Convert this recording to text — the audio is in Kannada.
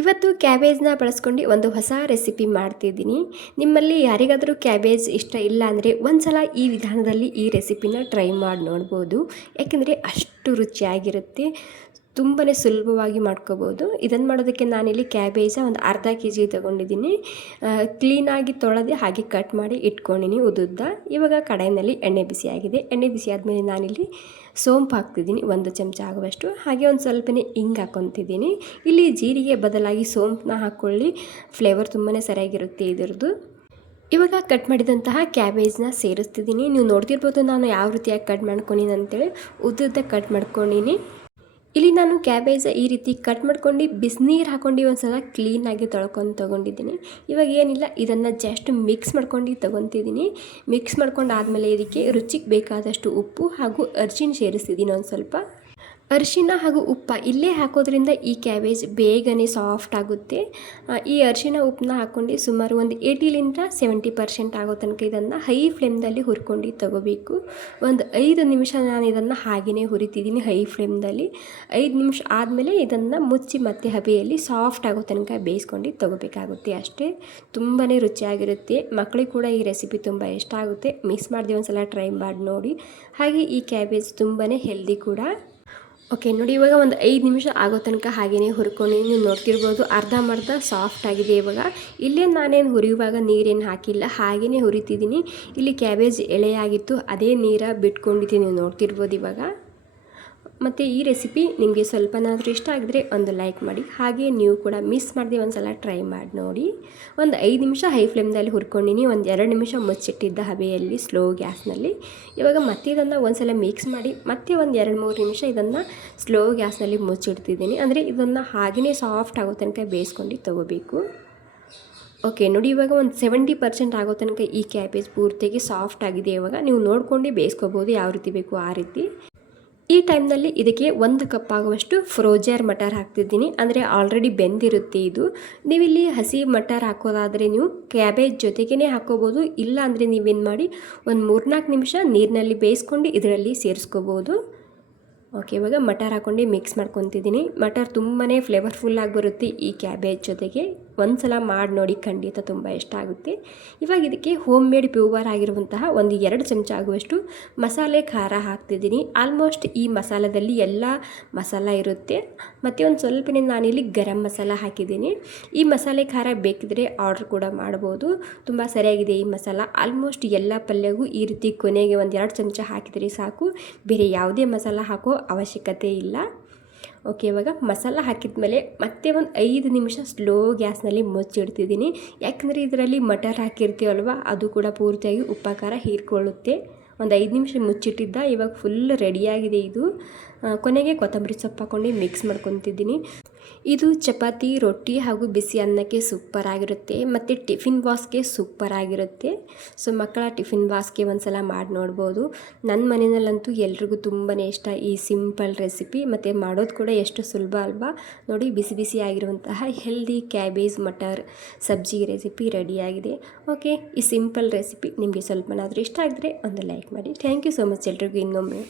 ಇವತ್ತು ಕ್ಯಾಬೇಜ್ನ ಬಳಸ್ಕೊಂಡು ಒಂದು ಹೊಸ ರೆಸಿಪಿ ಮಾಡ್ತಿದ್ದೀನಿ. ನಿಮ್ಮಲ್ಲಿ ಯಾರಿಗಾದರೂ ಕ್ಯಾಬೇಜ್ ಇಷ್ಟ ಇಲ್ಲ ಅಂದರೆ ಒಂದ್ಸಲ ಈ ವಿಧಾನದಲ್ಲಿ ಈ ರೆಸಿಪಿನ ಟ್ರೈ ಮಾಡಿ ನೋಡ್ಬೋದು. ಯಾಕೆಂದರೆ ಅಷ್ಟು ರುಚಿಯಾಗಿರುತ್ತೆ, ತುಂಬಾ ಸುಲಭವಾಗಿ ಮಾಡ್ಕೋಬೋದು. ಇದನ್ನು ಮಾಡೋದಕ್ಕೆ ನಾನಿಲ್ಲಿ ಕ್ಯಾಬೇಜ ಒಂದು ಅರ್ಧ ಕೆಜಿ ತೊಗೊಂಡಿದ್ದೀನಿ. ಕ್ಲೀನಾಗಿ ತೊಳೆದು ಹಾಗೆ ಕಟ್ ಮಾಡಿ ಇಟ್ಕೊಂಡಿನಿ ಉದ್ದುದ್ದ. ಇವಾಗ ಕಡಾಯಿನಲ್ಲಿ ಎಣ್ಣೆ ಬಿಸಿಯಾಗಿದೆ. ಎಣ್ಣೆ ಬಿಸಿ ಆದಮೇಲೆ ನಾನಿಲ್ಲಿ ಸೋಂಪು ಹಾಕ್ತಿದ್ದೀನಿ 1 ಚಮಚ ಆಗುವಷ್ಟು. ಹಾಗೆ ಒಂದು ಸ್ವಲ್ಪನೇ ಹಿಂಗೆ ಹಾಕ್ಕೊತಿದ್ದೀನಿ. ಇಲ್ಲಿ ಜೀರಿಗೆ ಬದಲಾಗಿ ಸೋಂಪನ್ನ ಹಾಕ್ಕೊಳ್ಳಿ, ಫ್ಲೇವರ್ ತುಂಬಾ ಸರಿಯಾಗಿರುತ್ತೆ ಇದರದ್ದು. ಇವಾಗ ಕಟ್ ಮಾಡಿದಂತಹ ಕ್ಯಾಬೇಜ್ನ ಸೇರಿಸ್ತಿದ್ದೀನಿ. ನೀವು ನೋಡ್ತಿರ್ಬೋದು ನಾನು ಯಾವ ರೀತಿಯಾಗಿ ಕಟ್ ಮಾಡ್ಕೊಂಡಿನಿ ಅಂತೇಳಿ. ಉದ್ದುದ್ದ ಕಟ್ ಮಾಡ್ಕೊಂಡಿನಿ. ಇಲ್ಲಿ ನಾನು ಕ್ಯಾಬೇಜ ಈ ರೀತಿ ಕಟ್ ಮಾಡ್ಕೊಂಡು ಬಿಸಿನೀರು ಹಾಕ್ಕೊಂಡು ಒಂದು ಸಲ ಕ್ಲೀನಾಗಿ ತೊಳ್ಕೊಂಡು ತೊಗೊಂಡಿದ್ದೀನಿ. ಇವಾಗ ಏನಿಲ್ಲ, ಇದನ್ನು ಜಸ್ಟ್ ಮಿಕ್ಸ್ ಮಾಡ್ಕೊಂಡು ತೊಗೊತಿದ್ದೀನಿ. ಮಿಕ್ಸ್ ಮಾಡ್ಕೊಂಡು ಆದಮೇಲೆ ಇದಕ್ಕೆ ರುಚಿಗೆ ಬೇಕಾದಷ್ಟು ಉಪ್ಪು ಹಾಗೂ ಅರಿಶಿನ ಸೇರಿಸ್ತಿದ್ದೀನಿ. ಒಂದು ಸ್ವಲ್ಪ ಅರಿಶಿನ ಹಾಗೂ ಉಪ್ಪು ಇಲ್ಲೇ ಹಾಕೋದ್ರಿಂದ ಈ ಕ್ಯಾಬೇಜ್ ಬೇಗನೆ ಸಾಫ್ಟ್ ಆಗುತ್ತೆ. ಈ ಅರಿಶಿನ ಉಪ್ಪನ್ನ ಹಾಕ್ಕೊಂಡು ಸುಮಾರು ಒಂದು 80-70% ಆಗೋ ತನಕ ಇದನ್ನು ಹೈ ಫ್ಲೇಮ್ದಲ್ಲಿ ಹುರ್ಕೊಂಡು ತಗೋಬೇಕು. ಒಂದು 5 ನಿಮಿಷ ನಾನು ಇದನ್ನು ಹಾಗೆಯೇ ಹುರಿತಿದ್ದೀನಿ ಹೈ ಫ್ಲೇಮ್ದಲ್ಲಿ. 5 ನಿಮಿಷ ಆದಮೇಲೆ ಇದನ್ನು ಮುಚ್ಚಿ ಮತ್ತೆ ಹಬೆಯಲ್ಲಿ ಸಾಫ್ಟ್ ಆಗೋ ತನಕ ಬೇಯಿಸ್ಕೊಂಡು ತಗೋಬೇಕಾಗುತ್ತೆ ಅಷ್ಟೇ. ತುಂಬಾ ರುಚಿಯಾಗಿರುತ್ತೆ. ಮಕ್ಕಳಿಗೆ ಕೂಡ ಈ ರೆಸಿಪಿ ತುಂಬ ಇಷ್ಟ ಆಗುತ್ತೆ. ಮಿಕ್ಸ್ ಮಾಡಿದೆ ಒಂದು ಸಲ ಟ್ರೈ ಮಾಡಿ ನೋಡಿ. ಹಾಗೆ ಈ ಕ್ಯಾಬೇಜ್ ತುಂಬಾ ಹೆಲ್ದಿ ಕೂಡ. ಓಕೆ ನೋಡಿ, ಇವಾಗ ಒಂದು 5 ನಿಮಿಷ ಆಗೋ ತನಕ ಹಾಗೆಯೇ ಹುರ್ಕೊಂಡು ನೀವು ನೋಡ್ತಿರ್ಬೋದು ಅರ್ಧಂಬರ್ಧ ಸಾಫ್ಟ್ ಆಗಿದೆ. ಇವಾಗ ಇಲ್ಲೇ ನಾನೇನು ಹುರಿಯುವಾಗ ನೀರೇನು ಹಾಕಿಲ್ಲ, ಹಾಗೆಯೇ ಹುರಿತಿದ್ದೀನಿ. ಇಲ್ಲಿ ಕ್ಯಾಬೇಜ್ ಎಳೆಯಾಗಿತ್ತು, ಅದೇ ನೀರ ಬಿಟ್ಕೊಂಡಿದ್ದೀನಿ, ನೀವು ನೋಡ್ತಿರ್ಬೋದು ಇವಾಗ. ಮತ್ತು ಈ ರೆಸಿಪಿ ನಿಮಗೆ ಸ್ವಲ್ಪನಾದರೂ ಇಷ್ಟ ಆಗಿದ್ರೆ ಒಂದು ಲೈಕ್ ಮಾಡಿ. ಹಾಗೆ ನೀವು ಕೂಡ ಮಿಸ್ ಮಾಡದೆ ಒಂದು ಸಲ ಟ್ರೈ ಮಾಡಿ ನೋಡಿ. ಒಂದು 5 ನಿಮಿಷ ಹೈ ಫ್ಲೇಮ್ದಲ್ಲಿ ಹುರ್ಕೊಂಡಿನಿ, ಒಂದು 2 ನಿಮಿಷ ಮುಚ್ಚಿಟ್ಟಿದ್ದ ಹಬೆಯಲ್ಲಿ ಸ್ಲೋ ಗ್ಯಾಸ್ನಲ್ಲಿ. ಇವಾಗ ಮತ್ತೆ ಇದನ್ನು ಒಂದು ಸಲ ಮಿಕ್ಸ್ ಮಾಡಿ ಮತ್ತೆ ಒಂದು 2-3 ನಿಮಿಷ ಇದನ್ನು ಸ್ಲೋ ಗ್ಯಾಸ್ನಲ್ಲಿ ಮುಚ್ಚಿಡ್ತಿದ್ದೀನಿ. ಅಂದರೆ ಇದನ್ನು ಹಾಗೆಯೇ ಸಾಫ್ಟ್ ಆಗೋ ತನಕ ಬೇಯಿಸ್ಕೊಂಡು ತೊಗೋಬೇಕು. ಓಕೆ ನೋಡಿ, ಇವಾಗ ಒಂದು 70% ಆಗೋ ತನಕ ಈ ಕ್ಯಾಬೇಜ್ ಪೂರ್ತಿಯಾಗಿ ಸಾಫ್ಟ್ ಆಗಿದೆ. ಇವಾಗ ನೀವು ನೋಡ್ಕೊಂಡು ಬೇಯಿಸ್ಕೋಬೋದು, ಯಾವ ರೀತಿ ಬೇಕು ಆ ರೀತಿ. ಈ ಟೈಮ್ನಲ್ಲಿ ಇದಕ್ಕೆ 1 ಕಪ್ ಆಗುವಷ್ಟು ಫ್ರೋಜರ್ ಮಟರ್ ಹಾಕ್ತಿದ್ದೀನಿ. ಅಂದರೆ ಆಲ್ರೆಡಿ ಬೆಂದಿರುತ್ತೆ ಇದು. ನೀವಿಲ್ಲಿ ಹಸಿ ಮಟರ್ ಹಾಕೋದಾದರೆ ನೀವು ಕ್ಯಾಬೇಜ್ ಜೊತೆಗೇ ಹಾಕೋಬೋದು. ಇಲ್ಲ ಅಂದರೆ ನೀವೇನು ಮಾಡಿ ಒಂದು 3-4 ನಿಮಿಷ ನೀರಿನಲ್ಲಿ ಬೇಯಿಸ್ಕೊಂಡು ಇದರಲ್ಲಿ ಸೇರಿಸ್ಕೋಬೋದು. ಓಕೆ, ಇವಾಗ ಮಟರ್ ಹಾಕ್ಕೊಂಡು ಮಿಕ್ಸ್ ಮಾಡ್ಕೊತಿದ್ದೀನಿ. ಮಟರ್ ತುಂಬಾ ಫ್ಲೇವರ್ಫುಲ್ಲಾಗಿ ಬರುತ್ತೆ ಈ ಕ್ಯಾಬೇಜ್ ಜೊತೆಗೆ. ಒಂದು ಸಲ ಮಾಡಿ ನೋಡಿ, ಖಂಡಿತ ತುಂಬ ಇಷ್ಟ ಆಗುತ್ತೆ. ಇವಾಗ ಇದಕ್ಕೆ ಹೋಮ್ ಮೇಡ್ ಪ್ಯೂವರ್ ಆಗಿರುವಂತಹ ಒಂದು 2 ಚಮಚ ಆಗುವಷ್ಟು ಮಸಾಲೆ ಖಾರ ಹಾಕ್ತಿದ್ದೀನಿ. ಆಲ್ಮೋಸ್ಟ್ ಈ ಮಸಾಲದಲ್ಲಿ ಎಲ್ಲ ಮಸಾಲ ಇರುತ್ತೆ. ಮತ್ತು ಒಂದು ಸ್ವಲ್ಪನೇ ನಾನಿಲ್ಲಿ ಗರಂ ಮಸಾಲ ಹಾಕಿದ್ದೀನಿ. ಈ ಮಸಾಲೆ ಖಾರ ಬೇಕಿದ್ರೆ ಆರ್ಡ್ರ್ ಕೂಡ ಮಾಡ್ಬೋದು. ತುಂಬ ಸರಿಯಾಗಿದೆ ಈ ಮಸಾಲ. ಆಲ್ಮೋಸ್ಟ್ ಎಲ್ಲ ಪಲ್ಯಗೂ ಈ ರೀತಿ ಕೊನೆಗೆ ಒಂದು 2 ಚಮಚ ಹಾಕಿದರೆ ಸಾಕು, ಬೇರೆ ಯಾವುದೇ ಮಸಾಲ ಹಾಕೋ ಅವಶ್ಯಕತೆ ಇಲ್ಲ. ಓಕೆ, ಇವಾಗ ಮಸಾಲ ಹಾಕಿದ ಮೇಲೆ ಮತ್ತೆ ಒಂದು 5 ನಿಮಿಷ ಸ್ಲೋ ಗ್ಯಾಸ್ನಲ್ಲಿ ಮುಚ್ಚಿಡ್ತಿದ್ದೀನಿ. ಯಾಕಂದರೆ ಇದರಲ್ಲಿ ಮಟರ್ ಹಾಕಿರ್ತೀವಲ್ವ, ಅದು ಕೂಡ ಪೂರ್ತಿಯಾಗಿ ಉಪ್ಪು ಖಾರ ಹೀರ್ಕೊಳ್ಳುತ್ತೆ. ಒಂದು 5 ನಿಮಿಷ ಮುಚ್ಚಿಟ್ಟಿದ್ದ. ಇವಾಗ ಫುಲ್ ರೆಡಿಯಾಗಿದೆ ಇದು. ಕೊನೆಗೆ ಕೊತ್ತಂಬರಿ ಸೊಪ್ಪು ಹಾಕ್ಕೊಂಡು ಮಿಕ್ಸ್ ಮಾಡ್ಕೊತಿದ್ದೀನಿ. ಇದು ಚಪಾತಿ, ರೊಟ್ಟಿ ಹಾಗೂ ಬಿಸಿ ಅನ್ನಕ್ಕೆ ಸೂಪರ್ ಆಗಿರುತ್ತೆ. ಮತ್ತು ಟಿಫಿನ್ ಬಾಕ್ಸ್ಗೆ ಸೂಪರ್ ಆಗಿರುತ್ತೆ. ಸೊ ಮಕ್ಕಳ ಟಿಫಿನ್ ಬಾಕ್ಸ್ಗೆ ಒಂದು ಸಲ ಮಾಡಿ ನೋಡ್ಬೋದು. ನನ್ನ ಮನೆಯಲ್ಲಂತೂ ಎಲ್ರಿಗೂ ತುಂಬಾ ಇಷ್ಟ ಈ ಸಿಂಪಲ್ ರೆಸಿಪಿ. ಮತ್ತು ಮಾಡೋದು ಕೂಡ ಎಷ್ಟು ಸುಲಭ ಅಲ್ವಾ. ನೋಡಿ, ಬಿಸಿ ಬಿಸಿ ಆಗಿರುವಂತಹ ಹೆಲ್ದಿ ಕ್ಯಾಬೇಜ್ ಮಟರ್ ಸಬ್ಜಿ ರೆಸಿಪಿ ರೆಡಿಯಾಗಿದೆ. ಓಕೆ, ಈ ಸಿಂಪಲ್ ರೆಸಿಪಿ ನಿಮಗೆ ಸ್ವಲ್ಪನಾದರೂ ಇಷ್ಟ ಆಗಿದ್ರೆ ಒಂದು ಲೈಕ್ ಮಾಡಿ. ಥ್ಯಾಂಕ್ ಯು ಸೋ ಮಚ್ ಎಲ್ರಿಗೂ ಇನ್ನೊಮ್ಮೆ.